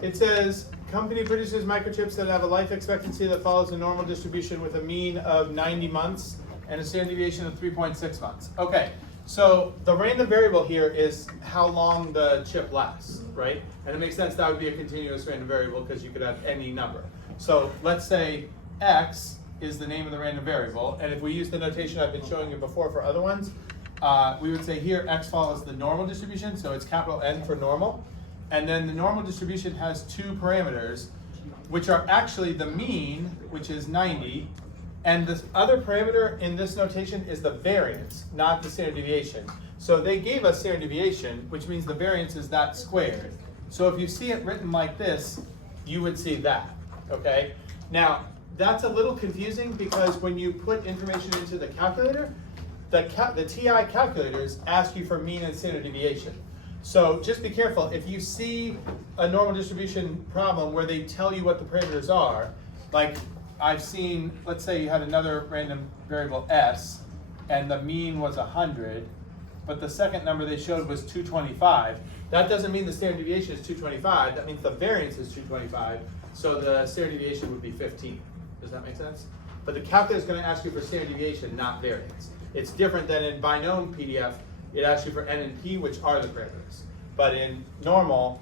It says, company produces microchips that have a life expectancy that follows a normal distribution with a mean of 90 months and a standard deviation of 3.6 months. Okay, so the random variable here is how long the chip lasts, right? And it makes sense that would be a continuous random variable because you could have any number. So let's say x is the name of the random variable, and if we use the notation I've been showing you before for other ones, we would say here x follows the normal distribution, so it's capital N for normal. And then the normal distribution has two parameters, which are actually the mean, which is 90, and this other parameter in this notation is the variance, not the standard deviation. So they gave us standard deviation, which means the variance is that squared. So if you see it written like this, you would see that, okay? Now, that's a little confusing because when you put information into the calculator, the TI calculators ask you for mean and standard deviation. So just be careful. If you see a normal distribution problem where they tell you what the parameters are, like I've seen, let's say you had another random variable s, and the mean was 100, but the second number they showed was 225. That doesn't mean the standard deviation is 225. That means the variance is 225. So the standard deviation would be 15. Does that make sense? But the calculator is going to ask you for standard deviation, not variance. It's different than in binom PDF. It asks you for n and p, which are the parameters. But in normal,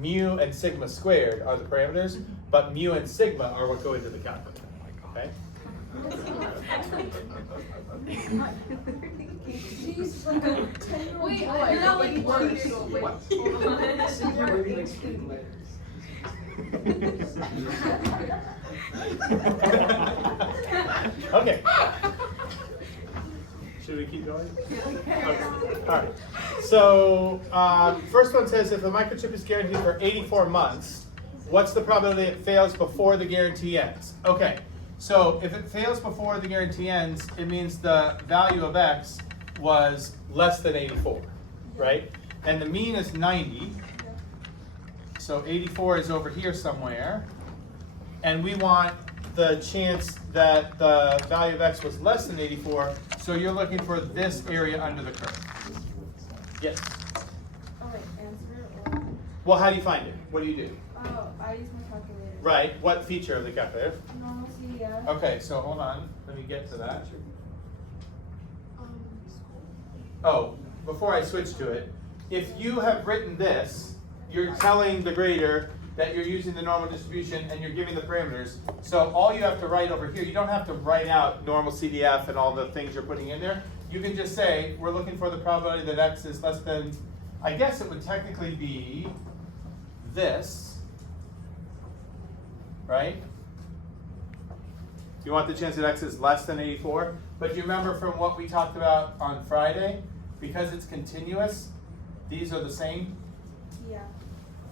mu and sigma squared are the parameters, but mu and sigma are what go into the calculator. Okay? She's like a 10-year-old Wait, boy. you're not like 1 year old. Wait, Okay. Should we keep going? Okay. All right. So first one says if a microchip is guaranteed for 84 months, what's the probability it fails before the guarantee ends? Okay. So if it fails before the guarantee ends, it means the value of x was less than 84, right? And the mean is 90. So 84 is over here somewhere. And we want the chance that the value of x was less than 84, so you're looking for this area under the curve. Yes? Oh, wait, answer or? Well, how do you find it? What do you do? Oh, I use my calculator. Right, what feature of the calculator? Normal CDF. Okay, so hold on, let me get to that. Oh, before I switch to it, if you have written this, you're telling the grader that you're using the normal distribution and you're giving the parameters. So all you have to write over here, you don't have to write out normal CDF and all the things you're putting in there. You can just say, we're looking for the probability that x is less than, I guess it would technically be this, right? You want the chance that x is less than 84, but you remember from what we talked about on Friday, because it's continuous, these are the same? Yeah.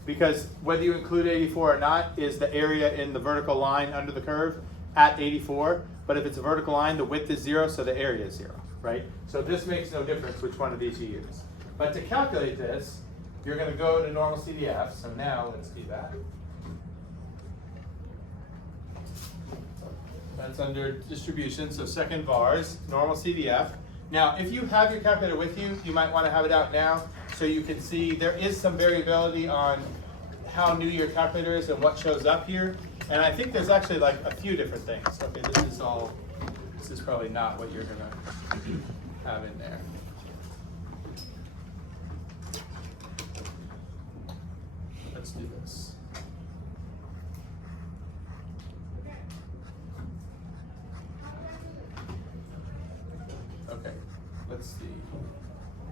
Because whether you include 84 or not is the area in the vertical line under the curve at 84, but if it's a vertical line, the width is 0, so the area is 0, right? So this makes no difference which one of these you use. But to calculate this, you're going to go to normal CDF, so now let's do that. That's under distribution, so second vars, normal CDF. Now, if you have your calculator with you, you might want to have it out now so you can see there is some variability on how new your calculator is and what shows up here. And I think there's actually like a few different things. Okay, this is probably not what you're going to have in there. Let's do this. Okay, let's see.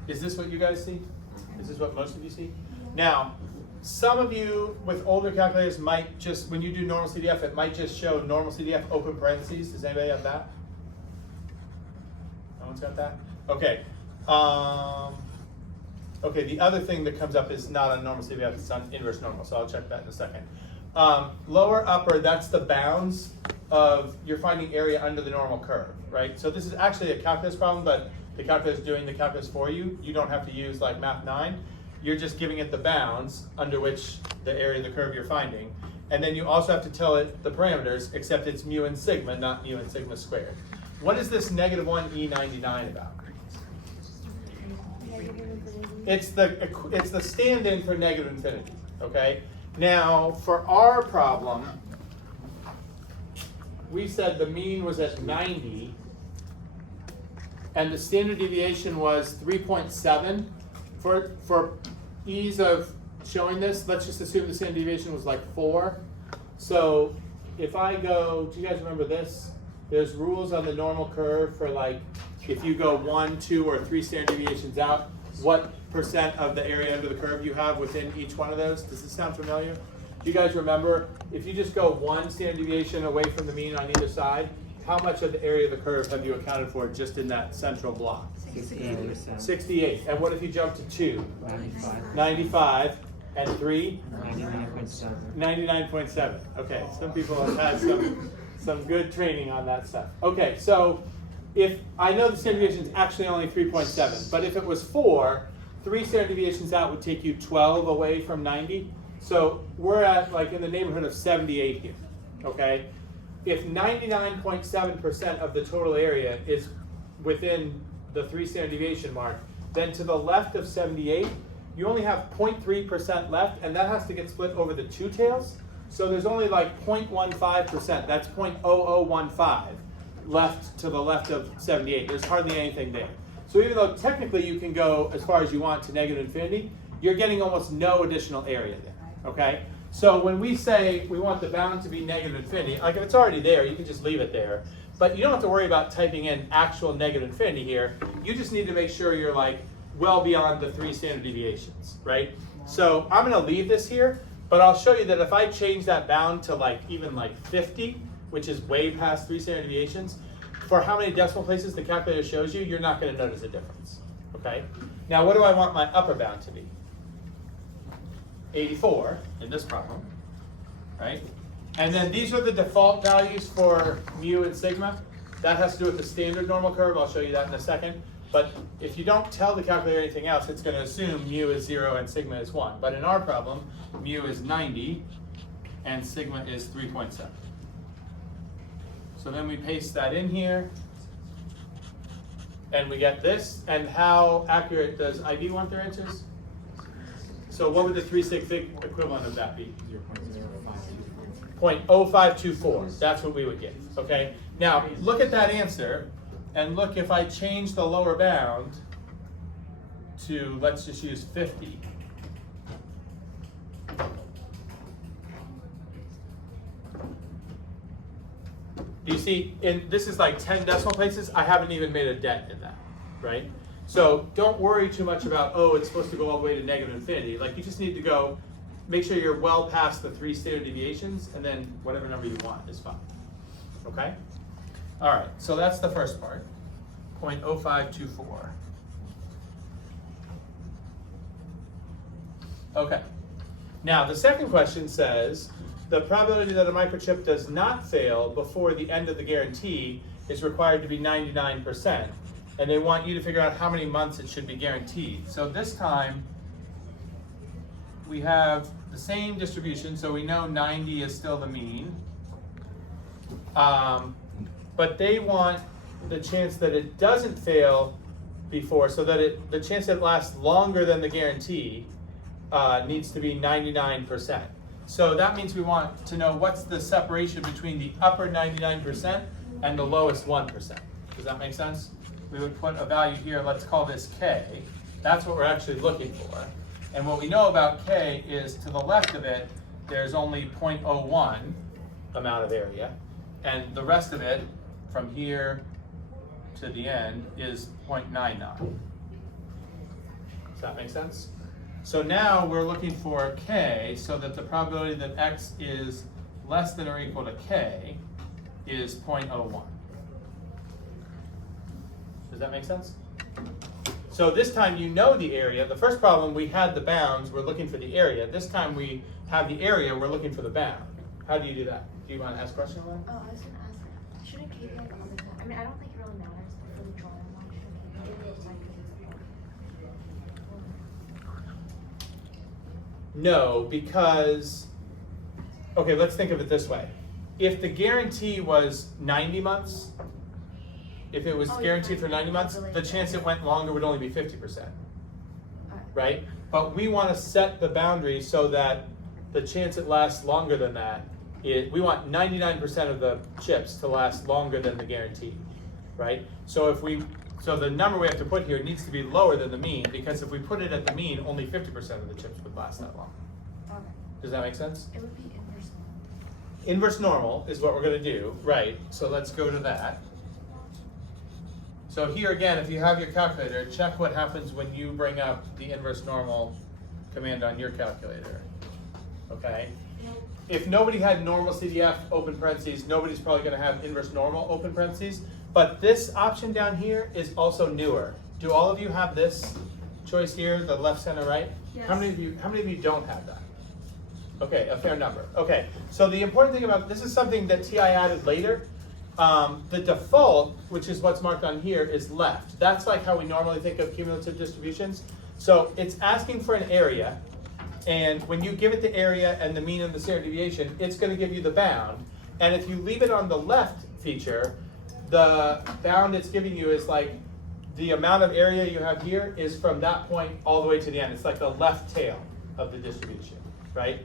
Is this what you guys see? Is this what most of you see? Now, some of you with older calculators might just, when you do normal CDF, it might just show normal CDF open parentheses. Does anybody have that? No one's got that? Okay. Okay, the other thing that comes up is not on normal CDF, it's on inverse normal, so I'll check that in a second. Lower, upper, that's the bounds of, you're finding area under the normal curve, right? So this is actually a calculus problem, but the calculator is doing the calculus for you. You don't have to use like Math 9. You're just giving it the bounds under which the area of the curve you're finding. And then you also have to tell it the parameters, except it's mu and sigma, not mu and sigma squared. What is this -1e99 about? It's the stand-in for negative infinity, okay? Now, for our problem, we said the mean was at 90, and the standard deviation was 3.7. For ease of showing this, let's just assume the standard deviation was like 4. So if I go, do you guys remember this? There's rules on the normal curve for like, if you go 1, 2, or 3 standard deviations out, what percent of the area under the curve you have within each one of those. Does this sound familiar? Do you guys remember, if you just go 1 standard deviation away from the mean on either side, how much of the area of the curve have you accounted for just in that central block? 68. And what if you jump to 2? 95. And 3? 99.7. Okay, some people have had some good training on that stuff. Okay, so if I know the standard deviation is actually only 3.7, but if it was 4, 3 standard deviations out would take you 12 away from 90. So we're at like in the neighborhood of 78 here. Okay, if 99.7% of the total area is within the 3 standard deviation mark, then to the left of 78, you only have 0.3% left, and that has to get split over the 2 tails. So there's only like 0.15%, that's 0.0015 left to the left of 78. There's hardly anything there. So even though technically you can go as far as you want to negative infinity, you're getting almost no additional area there, okay? So when we say we want the bound to be negative infinity, like if it's already there, you can just leave it there. But you don't have to worry about typing in actual negative infinity here. You just need to make sure you're like well beyond the 3 standard deviations, right? So I'm gonna leave this here, but I'll show you that if I change that bound to like even like 50, which is way past 3 standard deviations, for how many decimal places the calculator shows you, you're not gonna notice a difference, okay? Now what do I want my upper bound to be? 84 in this problem, right? And then these are the default values for mu and sigma. That has to do with the standard normal curve. I'll show you that in a second. But if you don't tell the calculator anything else, it's going to assume mu is 0 and sigma is 1. But in our problem, mu is 90 and sigma is 3.7. So then we paste that in here, and we get this. And how accurate does IB want their answers? So what would the 3 sig fig equivalent of that be? 0.0524. That's what we would get. Okay. Now look at that answer, and look if I change the lower bound to, let's just use 50. You see, this is like 10 decimal places. I haven't even made a dent in that, right? So don't worry too much about, oh, it's supposed to go all the way to negative infinity. Like you just need to go, make sure you're well past the 3 standard deviations, and then whatever number you want is fine, okay? All right, so that's the first part, 0.0524. Okay, now the second question says, the probability that a microchip does not fail before the end of the guarantee is required to be 99%. And they want you to figure out how many months it should be guaranteed. So this time, we have the same distribution, so we know 90 is still the mean. But they want the chance that it doesn't fail before, so that the chance that it lasts longer than the guarantee needs to be 99%. So that means we want to know what's the separation between the upper 99% and the lowest 1%. Does that make sense? We would put a value here, let's call this K. That's what we're actually looking for. And what we know about K is to the left of it, there's only 0.01 amount of area. And the rest of it, from here to the end, is 0.99. Does that make sense? So now we're looking for K, so that the probability that X is less than or equal to K is 0.01. Does that make sense? So this time you know the area. The first problem, we had the bounds, we're looking for the area. This time we have the area, we're looking for the bound. How do you do that? Do you want to ask a question on that? Oh, I was going to ask, shouldn't K be like on the top? I mean, I don't think it really matters, but for the drawing one, shouldn't K be like No, because, okay, let's think of it this way. If the guarantee was 90 months, if it was guaranteed for 90 months, the chance it went longer would only be 50%, right? But we want to set the boundary so that the chance it lasts longer than that, we want 99% of the chips to last longer than the guarantee, right? So so the number we have to put here needs to be lower than the mean, because if we put it at the mean, only 50% of the chips would last that long. Okay. Does that make sense? It would be inverse. Inverse normal is what we're gonna do, right? So let's go to that. So here again, if you have your calculator, check what happens when you bring up the inverse normal command on your calculator, okay? If nobody had normal CDF open parentheses, nobody's probably gonna have inverse normal open parentheses, but this option down here is also newer. Do all of you have this choice here, the left, center, right? Yes. How many of you don't have that? Okay, a fair number. Okay, so the important thing about this is something that TI added later. The default, which is what's marked on here, is left. That's like how we normally think of cumulative distributions. So it's asking for an area, and when you give it the area and the mean and the standard deviation, it's going to give you the bound. And if you leave it on the left feature, the bound it's giving you is like the amount of area you have here is from that point all the way to the end. It's like the left tail of the distribution, right?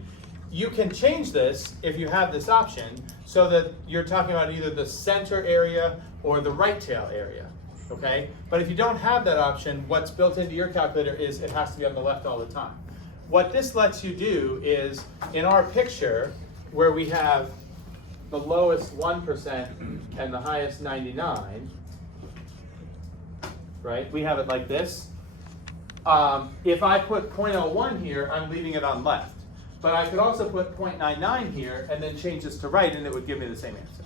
You can change this if you have this option so that you're talking about either the center area or the right tail area, okay? But if you don't have that option, what's built into your calculator is it has to be on the left all the time. What this lets you do is, in our picture, where we have the lowest 1% and the highest 99, right? We have it like this. If I put 0.01 here, I'm leaving it on left. But I could also put 0.99 here and then change this to right, and it would give me the same answer.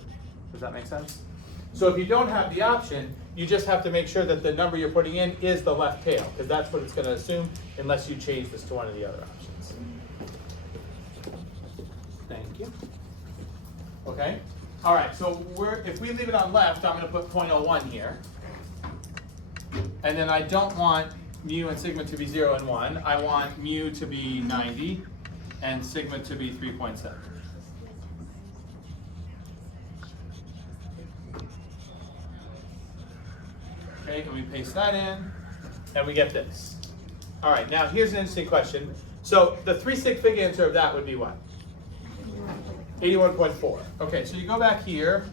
Does that make sense? So if you don't have the option, you just have to make sure that the number you're putting in is the left tail, because that's what it's going to assume, unless you change this to one of the other options. Thank you. Okay. All right. So if we leave it on left, I'm going to put 0.01 here, and then I don't want mu and sigma to be 0 and 1. I want mu to be 90. And sigma to be 3.7. Okay, and we paste that in, and we get this. All right, now here's an interesting question. So the 3 sig fig answer of that would be what? 81.4. Okay, so you go back here,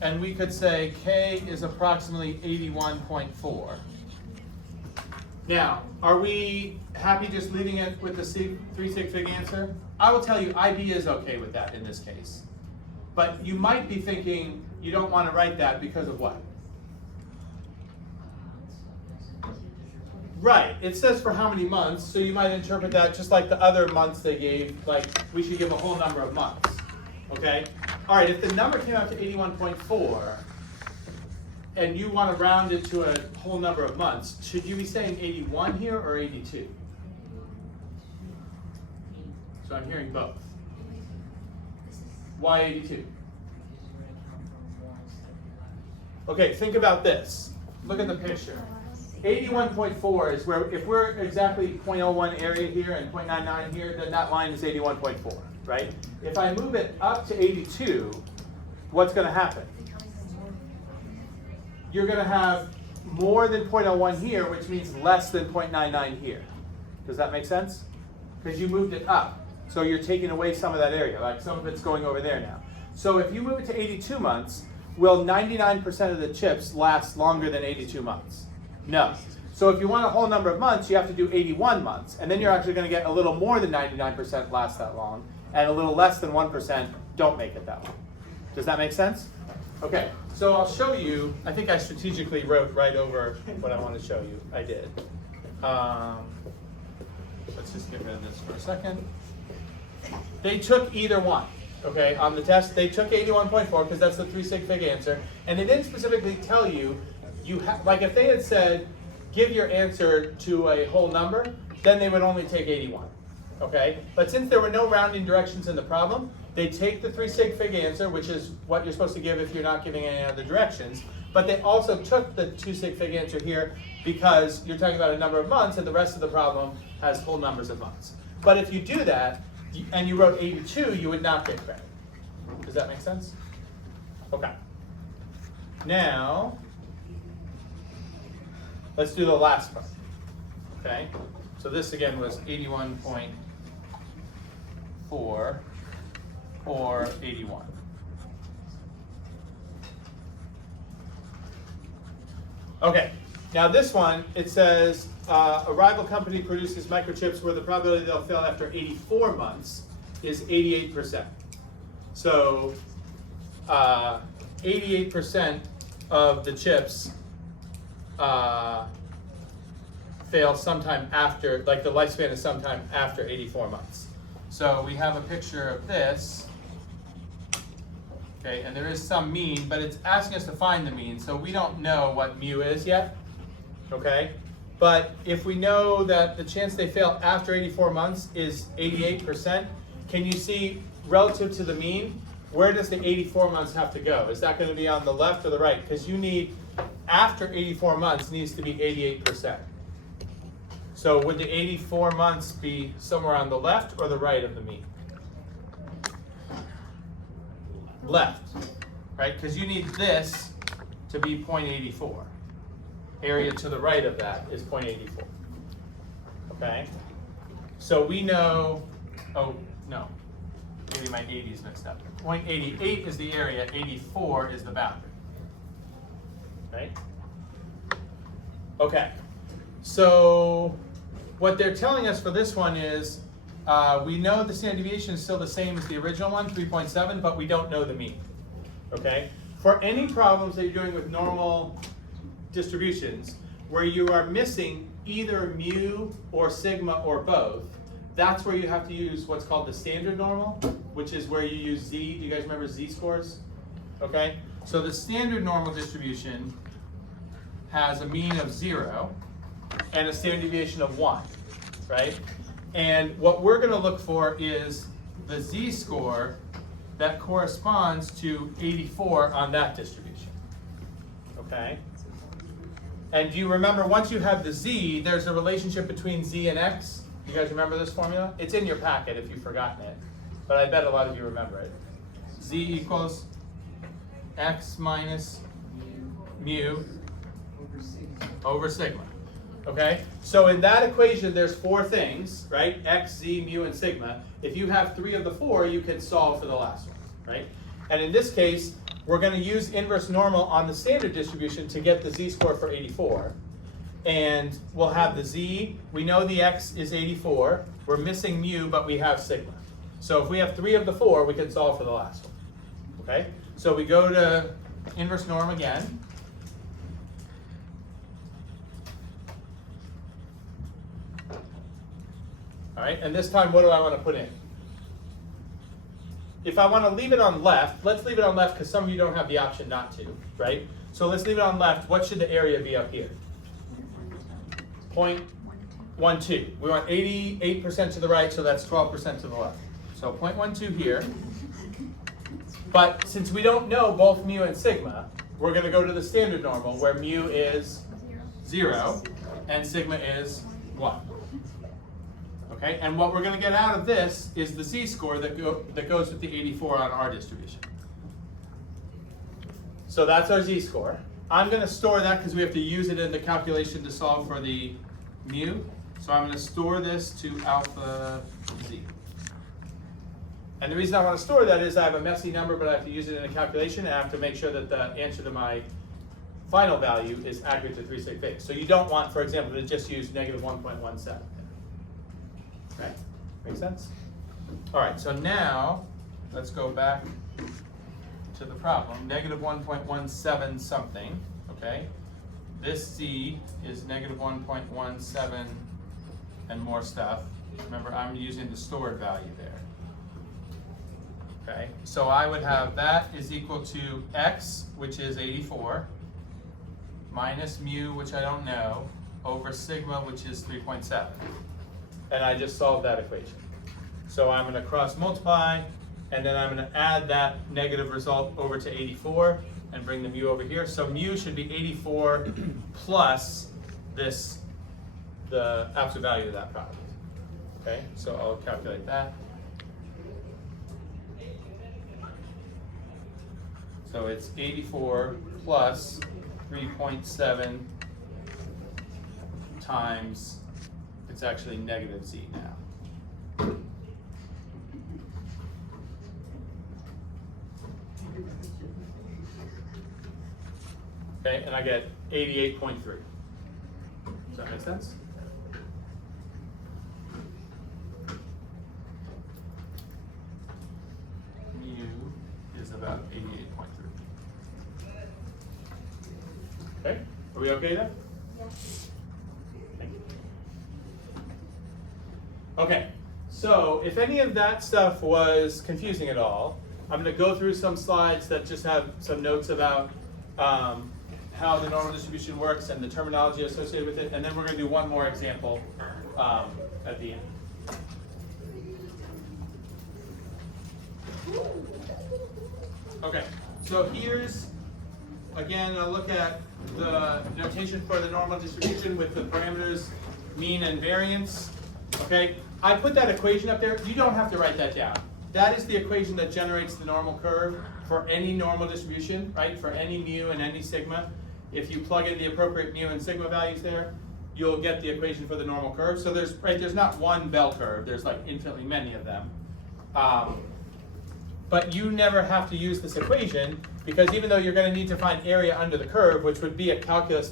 and we could say K is approximately 81.4. Now, are we happy just leaving it with the 3 sig fig answer? I will tell you, IB is okay with that in this case. But you might be thinking you don't want to write that because of what? Right, it says for how many months, so you might interpret that just like the other months they gave, like we should give a whole number of months. Okay? All right, if the number came out to 81.4, and you want to round it to a whole number of months, should you be saying 81 here or 82? So I'm hearing both. Why 82? Okay, think about this. Look at the picture. 81.4 is where, if we're exactly 0.01 area here and 0.99 here, then that line is 81.4, right? If I move it up to 82, what's going to happen? You're going to have more than 0.01 here, which means less than 0.99 here. Does that make sense? Because you moved it up. So you're taking away some of that area, like some of it's going over there now. So if you move it to 82 months, will 99% of the chips last longer than 82 months? No. So if you want a whole number of months, you have to do 81 months. And then you're actually going to get a little more than 99% last that long, and a little less than 1% don't make it that long. Does that make sense? Okay, so I'll show you. I think I strategically wrote right over what I want to show you. I did. Let's just get rid of this for a second. They took either one, okay, on the test. They took 81.4 because that's the 3 sig fig answer. And they didn't specifically tell you, like if they had said, give your answer to a whole number, then they would only take 81, okay? But since there were no rounding directions in the problem, they take the 3 sig fig answer, which is what you're supposed to give if you're not giving any other directions, but they also took the 2 sig fig answer here because you're talking about a number of months and the rest of the problem has whole numbers of months. But if you do that, and you wrote 82, you would not get credit. Does that make sense? Okay. Now, let's do the last part. Okay? So this again was 81.4. or 81. Okay, now this one, it says a rival company produces microchips where the probability they'll fail after 84 months is 88%. So 88% of the chips fail sometime after, like the lifespan is sometime after 84 months. So we have a picture of this. Okay, and there is some mean, but it's asking us to find the mean, so we don't know what mu is yet, okay? But if we know that the chance they fail after 84 months is 88%, can you see relative to the mean, where does the 84 months have to go? Is that gonna be on the left or the right? Because you need, after 84 months needs to be 88%. So would the 84 months be somewhere on the left or the right of the mean? Left, right? Because you need this to be 0.84. Area to the right of that is 0.84. Okay? So we know, oh, no. Maybe my 80 is mixed up. 0.88 is the area, 84 is the boundary. Right? Okay. So what they're telling us for this one is we know the standard deviation is still the same as the original one, 3.7, but we don't know the mean. Okay? For any problems that you're doing with normal distributions where you are missing either mu or sigma or both, that's where you have to use what's called the standard normal, which is where you use z. Do you guys remember z-scores? Okay? So the standard normal distribution has a mean of 0 and a standard deviation of 1, right? And what we're going to look for is the z-score that corresponds to 84 on that distribution. Okay? And do you remember, once you have the z, there's a relationship between z and x? You guys remember this formula? It's in your packet if you've forgotten it, but I bet a lot of you remember it. Z equals x minus mu over sigma. Okay, so in that equation, there's 4 things, right? X, z, mu, and sigma. If you have 3 of the 4, you can solve for the last one, right? And in this case, we're going to use inverse normal on the standard distribution to get the z-score for 84. And we'll have the z, we know the x is 84. We're missing mu, but we have sigma. So if we have 3 of the 4, we can solve for the last one, okay? So we go to inverse norm again. All right, and this time, what do I want to put in? If I want to leave it on left, let's leave it on left because some of you don't have the option not to, right? So let's leave it on left. What should the area be up here? 0.12. We want 88% to the right, so that's 12% to the left. So 0.12 here. But since we don't know both mu and sigma, we're going to go to the standard normal where mu is 0 and sigma is 1. Okay, and what we're going to get out of this is the z-score that goes with the 84 on our distribution. So that's our z-score. I'm going to store that because we have to use it in the calculation to solve for the mu. So I'm going to store this to alpha z. And the reason I want to store that is I have a messy number, but I have to use it in a calculation, and I have to make sure that the answer to my final value is accurate to 368. So you don't want, for example, to just use negative 1.17. Okay, make sense? All right, so now let's go back to the problem. Negative 1.17 something, okay? This z is negative 1.17 and more stuff. Remember, I'm using the stored value there. Okay, so I would have that is equal to x, which is 84, minus mu, which I don't know, over sigma, which is 3.7. And I just solved that equation. So I'm going to cross multiply, and then I'm going to add that negative result over to 84 and bring the mu over here. So mu should be 84 plus this, the absolute value of that product. Okay, so I'll calculate that. So it's 84 plus 3.7 times, it's actually negative z now. Okay, and I get 88.3. Does that make sense? Mu is about 88.3. Okay, are we okay there? Yes. Thank you. Okay, so if any of that stuff was confusing at all, I'm going to go through some slides that just have some notes about how the normal distribution works and the terminology associated with it, and then we're going to do one more example at the end. Okay, so here's, again, a look at the notation for the normal distribution with the parameters mean and variance. Okay, I put that equation up there. You don't have to write that down. That is the equation that generates the normal curve for any normal distribution, right? For any mu and any sigma. If you plug in the appropriate mu and sigma values there, you'll get the equation for the normal curve. So there's not one bell curve. There's like infinitely many of them. But you never have to use this equation because even though you're going to need to find area under the curve, which would be a calculus